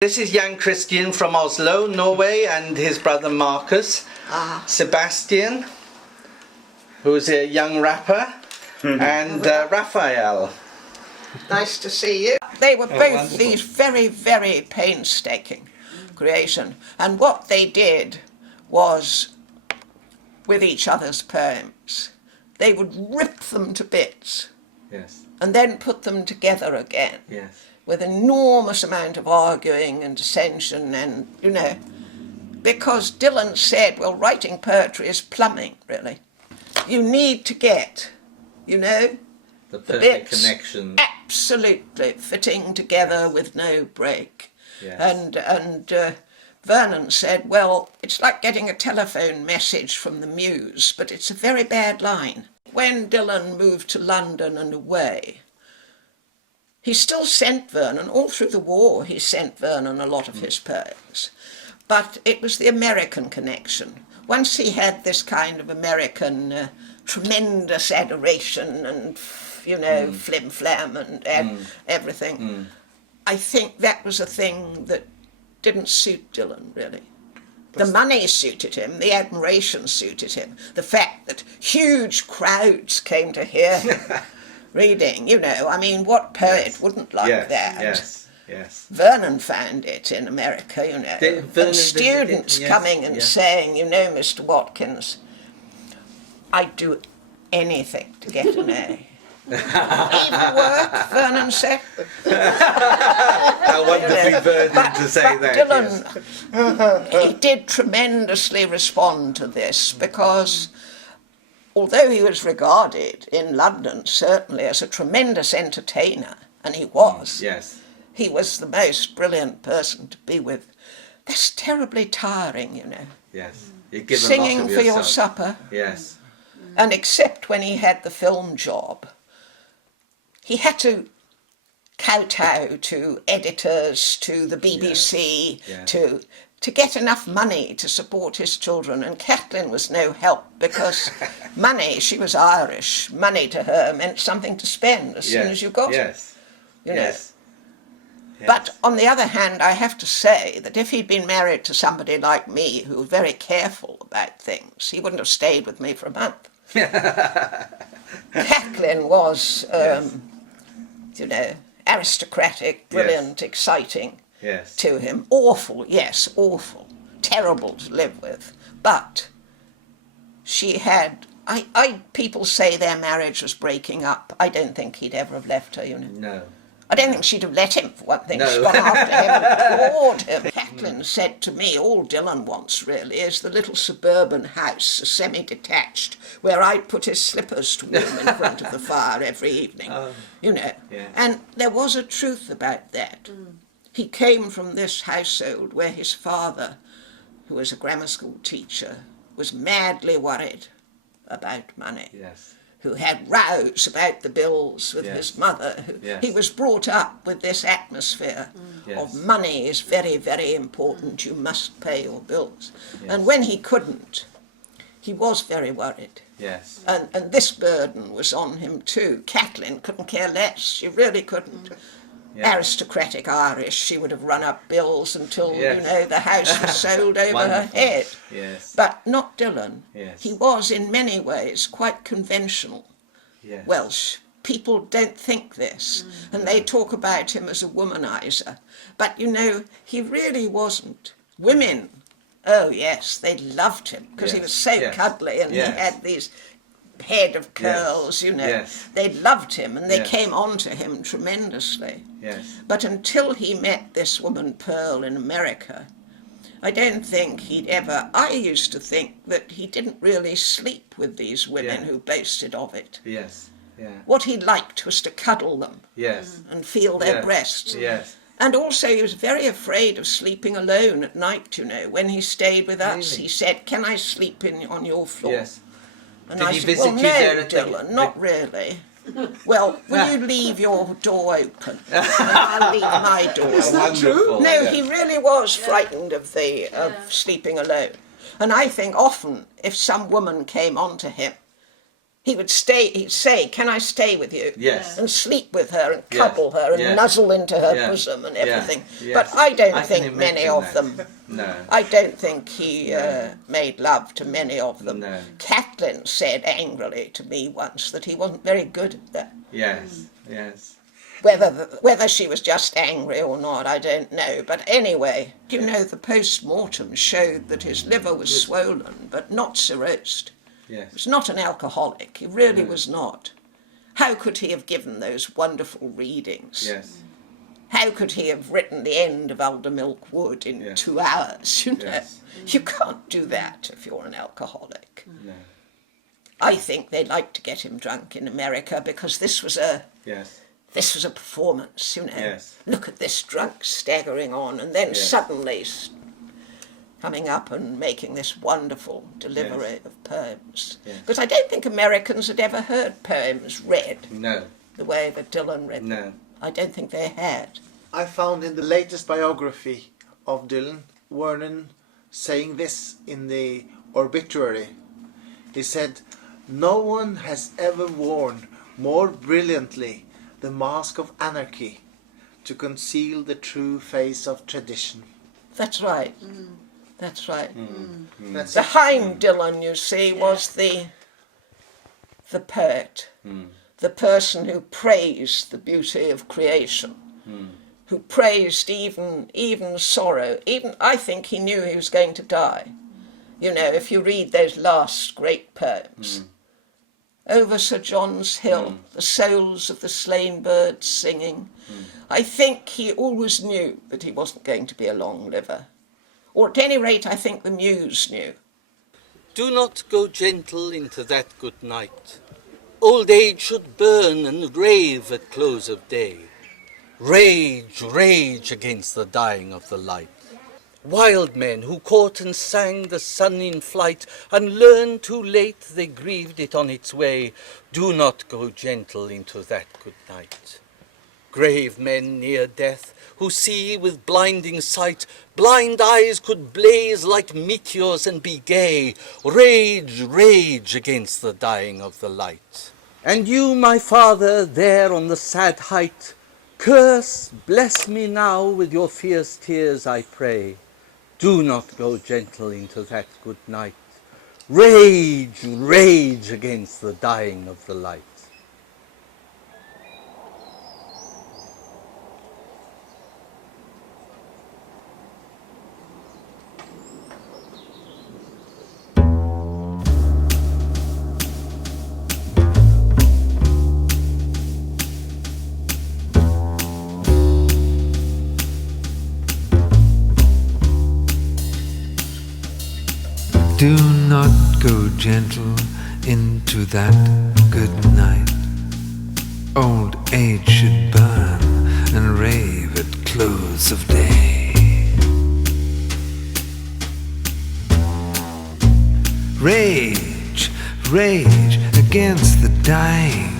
This is young Christian from Oslo, Norway, and his brother Marcus. Sebastian, who's a young rapper, and Raphael. Nice to see you. They were both these very, very painstaking creation. And what they did was, with each other's poems, they would rip them to bits. Yes. And then put them together again. Yes. With enormous amount of arguing and dissension and, you know, because Dylan said, well, writing poetry is plumbing, really. You need to get, you know, the perfect connection. Absolutely fitting together with no break. Yes. And Vernon said, well, it's like getting a telephone message from the muse, but it's a very bad line. When Dylan moved to London and away, he still sent Vernon, all through the war, he sent Vernon a lot of his poems. But it was the American connection. Once he had this kind of American tremendous adoration and, you know, flim-flam and everything, I think that was a thing that didn't suit Dylan, really. The money suited him, the admiration suited him, the fact that huge crowds came to hear him. Reading, you know, I mean, what poet wouldn't like that? Yes, yes. Vernon found it in America, you know. And students coming and saying, you know, Mr. Watkins, I'd do anything to get an A. Even work, Vernon said. How wonderfully Vernon to say that. Dylan, he did tremendously respond to this because although he was regarded in London certainly as a tremendous entertainer, and he was, he was the most brilliant person to be with. That's terribly tiring, you know. Yes. You give singing a lot of for your supper. Yes. And except when he had the film job, he had to kowtow to editors, to the BBC, to get enough money to support his children. And Kathleen was no help because money, she was Irish, money to her meant something to spend as soon as you got it. You know. But on the other hand, I have to say that if he'd been married to somebody like me who was very careful about things, he wouldn't have stayed with me for a month. Kathleen was, you know, aristocratic, brilliant, exciting. To him. Awful, yes, awful. Terrible to live with. But she had, people say their marriage was breaking up. I don't think he'd ever have left her, you know. No. I don't think she'd have let him, for one thing. She'd gone after him and clawed him. Kathleen said to me, all Dylan wants, really, is the little suburban house, a semi-detached, where I'd put his slippers to warm in front of the fire every evening, you know. And there was a truth about that. He came from this household where his father, who was a grammar school teacher, was madly worried about money, who had rows about the bills with his mother. He was brought up with this atmosphere of money is very, very important, you must pay your bills. And when he couldn't, he was very worried. And this burden was on him too. Kathleen couldn't care less, she really couldn't. Aristocratic Irish, she would have run up bills until, you know, the house was sold over her head. But not Dylan. He was, in many ways, quite conventional. Welsh. People don't think this, and they talk about him as a womanizer. But, you know, he really wasn't. Women, oh yes, they loved him, because he was so cuddly, and he had these head of curls, you know. They loved him and they came on to him tremendously. But until he met this woman Pearl in America, I don't think he'd ever... I used to think that he didn't really sleep with these women who boasted of it. What he liked was to cuddle them and feel their breasts. And also he was very afraid of sleeping alone at night, you know. When he stayed with us, he said, can I sleep on your floor? And I said, well, no, Dylan, not really. Well, will you leave your door open? And I'll leave my door open. Is that true? No, he really was frightened of sleeping alone. And I think often, if some woman came on to him, He would stay, he'd say, "Can I stay with you?" Yes. And sleep with her and Yes. cuddle her and Yes. nuzzle into her Yeah. bosom and Yeah. everything. Yes. But I don't I can think many imagine of that. them. No. I don't think he made love to many of them. No. Catelyn said angrily to me once that he wasn't very good at that. Yes. Yes. Whether she was just angry or not, I don't know. But anyway, you know, the post-mortem showed that his liver was swollen, but not cirrhosed. Yes. He was not an alcoholic. He really was not. How could he have given those wonderful readings? Yes. How could he have written the end of Aldermilk Wood in 2 hours? You know, Yes. you can't do that if you're an alcoholic. No. I think they liked to get him drunk in America because this was a Yes. performance, you know. Yes. Look at this drunk staggering on and then suddenly coming up and making this wonderful delivery of poems. Yes. But I don't think Americans had ever heard poems read No. the way that Dylan read them. No. I don't think they had. I found in the latest biography of Dylan, Vernon saying this in the obituary. He said, "No one has ever worn more brilliantly the mask of anarchy to conceal the true face of tradition." That's right. That's right. That's it. Behind Dylan, you see, was the poet, the person who praised the beauty of creation, who praised even sorrow. Even I think he knew he was going to die. You know, if you read those last great poems, over Sir John's hill, the souls of the slain birds singing. I think he always knew that he wasn't going to be a long liver. Or at any rate, I think the muse knew. Do not go gentle into that good night. Old age should burn and rave at close of day. Rage, rage against the dying of the light. Wild men who caught and sang the sun in flight and learned too late they grieved it on its way. Do not go gentle into that good night. Grave men near death who see with blinding sight, blind eyes could blaze like meteors and be gay. Rage, rage against the dying of the light. And you, my father, there on the sad height, curse, bless me now with your fierce tears, I pray. Do not go gentle into that good night. Rage, rage against the dying of the light. Do not go gentle into that good night. Old age should burn and rave at close of day. Rage, rage against the dying